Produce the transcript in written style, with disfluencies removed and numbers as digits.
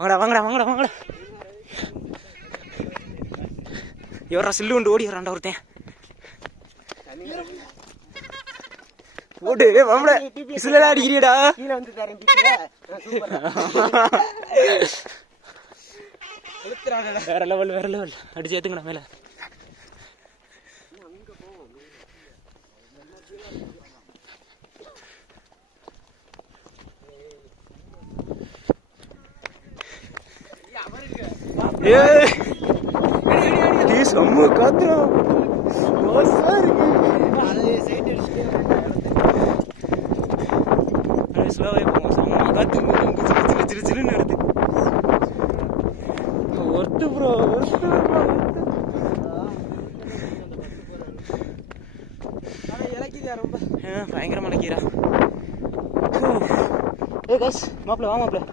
வாங்கடா வாங்கடா வாங்கடா வாங்கடா. எவரா சில்லு கொண்டு ஓடி வரான்டா ஒருத்தன். ஓடு வாங்கடா. விசிலெல்லாம் அடிக்கிறியடா. கீழே வந்து தரேன். வேற லெவல் வேற லெவல். அடிச்சு ஏத்துங்கடா மேல. செம்ம காத்துறோம். ஸ்லோவே போவோம். செம்ம காத்து சிறு சிறுன்னு எடுத்து ஒர்த்து ப்ரோ. பயங்கரமா இலக்கிறா. மாப்பிள்ள வா மாப்பிள்ள.